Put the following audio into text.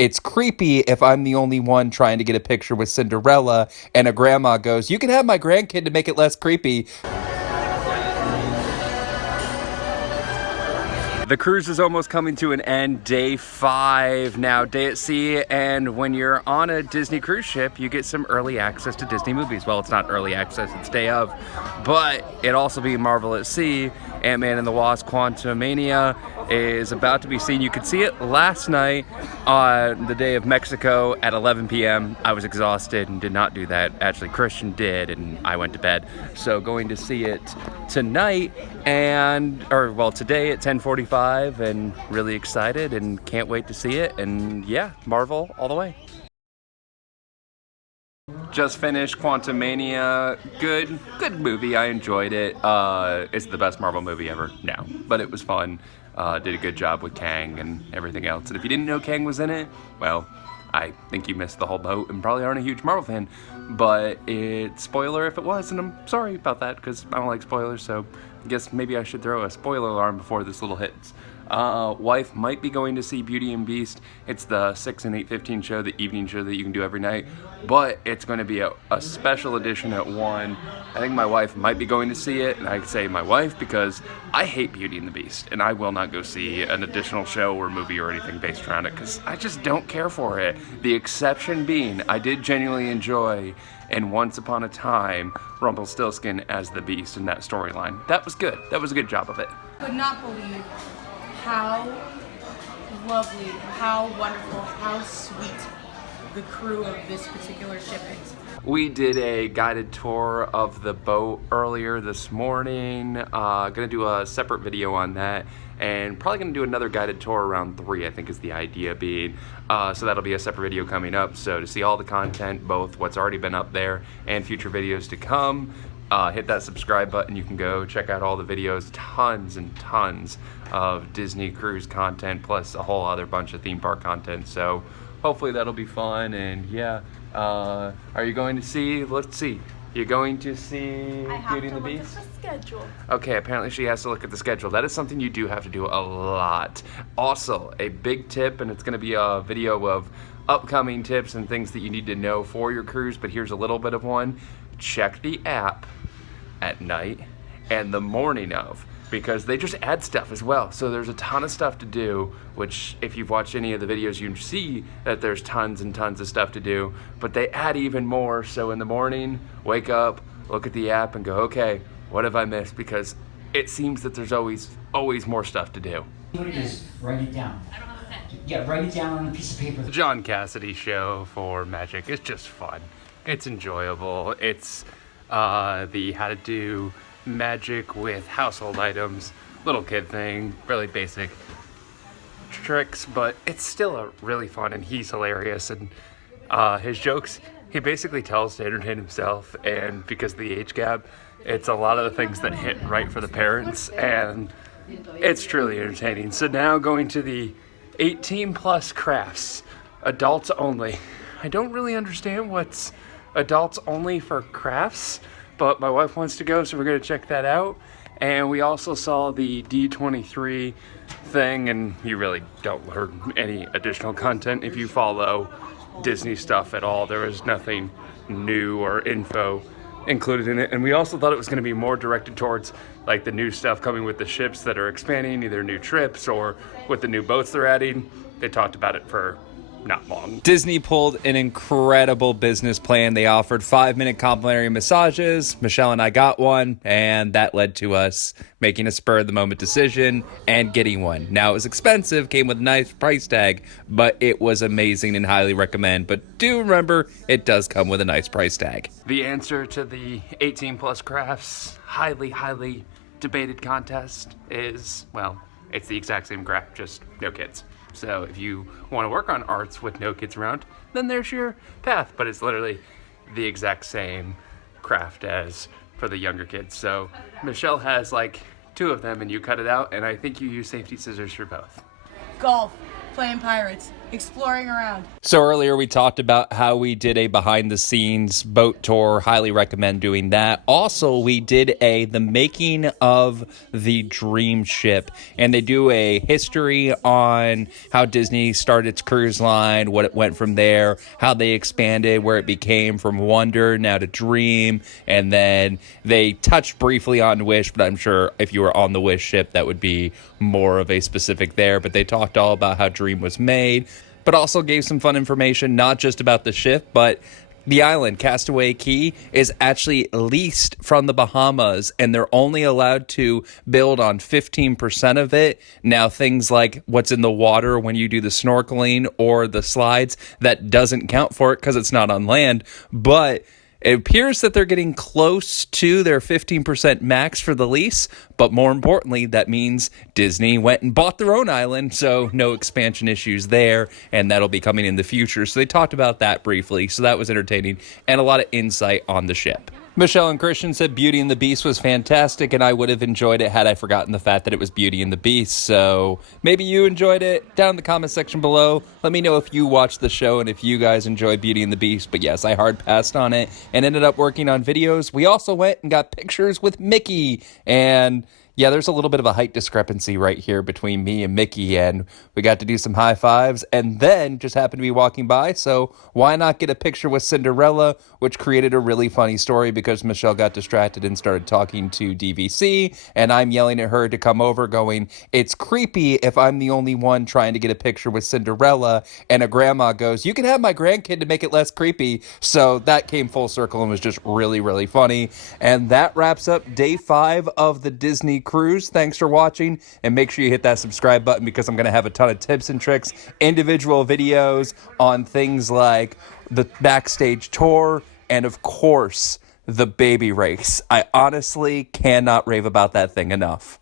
It's creepy if I'm the only one trying to get a picture with Cinderella and a grandma goes, "You can have my grandkid to make it less creepy." The cruise is almost coming to an end, day 5 now, day at sea, and when you're on a Disney cruise ship, you get some early access to Disney movies. Well, it's not early access, it's day of, but it also being Marvel at Sea, Ant-Man and the Wasp: Quantumania is about to be seen. You could see it last night on the day of Mexico at 11 p.m. I was exhausted and did not do that. Actually, Christian did, and I went to bed. So going to see it tonight today at 10:45, and really excited and can't wait to see it. And yeah, Marvel all the way. Just finished Quantumania. Good movie. I enjoyed it. It's the best Marvel movie ever? No, but it was fun. Did a good job with Kang and everything else. And if you didn't know Kang was in it, well, I think you missed the whole boat and probably aren't a huge Marvel fan. But it's spoiler if it was, and I'm sorry about that because I don't like spoilers. So I guess maybe I should throw a spoiler alarm before this little hits. Wife might be going to see Beauty and Beast. It's the 6 and 8:15 show, the evening show that you can do every night, but it's going to be a special edition at 1. I think my wife might be going to see it, and I say my wife because I hate Beauty and the Beast, and I will not go see an additional show or movie or anything based around it because I just don't care for it. The exception being, I did genuinely enjoy and Once Upon a Time Rumpelstiltskin as the Beast in that storyline. That was good. That was a good job of it. Could not believe how lovely, how wonderful, how sweet the crew of this particular ship is. We did a guided tour of the boat earlier this morning. Gonna do a separate video on that, and probably gonna do another guided tour around 3, I think is the idea being. So that'll be a separate video coming up. So to see all the content, both what's already been up there and future videos to come, hit that subscribe button. You can go check out all the videos, tons and tons of Disney cruise content, plus a whole other bunch of theme park content. So hopefully that'll be fun. And yeah, are you going to see, let's see, you're going to see Beauty and the Beast? I have to look at the schedule. Okay, apparently she has to look at the schedule. That is something you do have to do a lot. Also, a big tip, and it's gonna be a video of upcoming tips and things that you need to know for your cruise, but here's a little bit of one. Check the app at night and the morning of, because they just add stuff as well. So there's a ton of stuff to do, which if you've watched any of the videos, you see that there's tons and tons of stuff to do, but they add even more. So in the morning, wake up, look at the app and go, okay, what have I missed? Because it seems that there's always more stuff to do. What it is, write it down. I don't have a pen. Yeah, write it down on a piece of paper. The John Cassidy show for Magic is just fun. It's enjoyable. It's the how to do magic with household items, little kid thing, really basic tricks, but it's still a really fun, and he's hilarious, and his jokes, he basically tells to entertain himself, and because of the age gap, it's a lot of the things that hit right for the parents, and it's truly entertaining. So now going to the 18 plus crafts, adults only. I don't really understand what's adults only for crafts, but my wife wants to go, so we're gonna check that out. And we also saw the D23 thing, and you really don't learn any additional content if you follow Disney stuff at all. There was nothing new or info included in it. And we also thought it was gonna be more directed towards like the new stuff coming with the ships that are expanding, either new trips or with the new boats they're adding. They talked about it for not long. Disney pulled an incredible business plan. They offered 5-minute complimentary massages. Michelle and I got one, and that led to us making a spur of the moment decision and getting one. Now, it was expensive, came with a nice price tag, but it was amazing and highly recommend. But do remember, it does come with a nice price tag. The answer to the 18 plus crafts, highly debated contest is, well, it's the exact same craft, just no kids. So if you want to work on arts with no kids around, then there's your path. But it's literally the exact same craft as for the younger kids. So Michelle has like 2 of them, and you cut it out, and I think you use safety scissors for both. Golf, playing pirates, exploring around. So earlier we talked about how we did a behind the scenes boat tour. Highly recommend doing that. Also, we did the making of the Dream Ship, and they do a history on how Disney started its cruise line, what it went from there, how they expanded, where it became from Wonder now to Dream, and then they touched briefly on Wish, but I'm sure if you were on the Wish ship that would be more of a specific there. But they talked all about how Dream was made, but also gave some fun information, not just about the ship, but the island, Castaway Cay, is actually leased from the Bahamas, and they're only allowed to build on 15% of it. Now, things like what's in the water when you do the snorkeling or the slides, that doesn't count for it because it's not on land, but it appears that they're getting close to their 15% max for the lease, but more importantly, that means Disney went and bought their own island, so no expansion issues there, and that'll be coming in the future. So they talked about that briefly, so that was entertaining, and a lot of insight on the ship. Michelle and Christian said Beauty and the Beast was fantastic, and I would have enjoyed it had I forgotten the fact that it was Beauty and the Beast. So maybe you enjoyed it. Down in the comment section below, let me know if you watched the show and if you guys enjoy Beauty and the Beast. But yes, I hard passed on it and ended up working on videos. We also went and got pictures with Mickey, and yeah, there's a little bit of a height discrepancy right here between me and Mickey, and we got to do some high fives and then just happened to be walking by, so why not get a picture with Cinderella, which created a really funny story because Michelle got distracted and started talking to DVC, and I'm yelling at her to come over going, it's creepy if I'm the only one trying to get a picture with Cinderella, and a grandma goes, you can have my grandkid to make it less creepy. So that came full circle and was just really, really funny. And that wraps up day 5 of the Disney cruise. Thanks for watching, and make sure you hit that subscribe button because I'm going to have a ton of tips and tricks, individual videos on things like the backstage tour, and of course, the baby race. I honestly cannot rave about that thing enough.